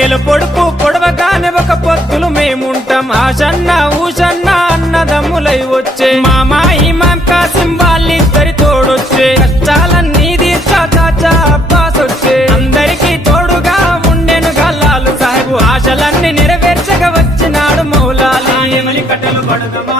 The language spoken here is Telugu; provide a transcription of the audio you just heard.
నెల పొడుపు పొడవగానే ఒక పొత్తులు మేముంటాం ఆషన్న ఊషన్న అన్నదమ్ములై వచ్చే మామా ఇమాం కాసిం వాళ్ళిద్దరి తోడొచ్చే కష్టాలన్నీ తీర్చా చాచా అబ్బాస్ వచ్చే అందరికీ తోడుగా ఉండెను గల్లాలు సాహెబు ఆశలన్నీ నెరవేర్చగా వచ్చినాడు మౌలాలి కట్టెలు కొడదామా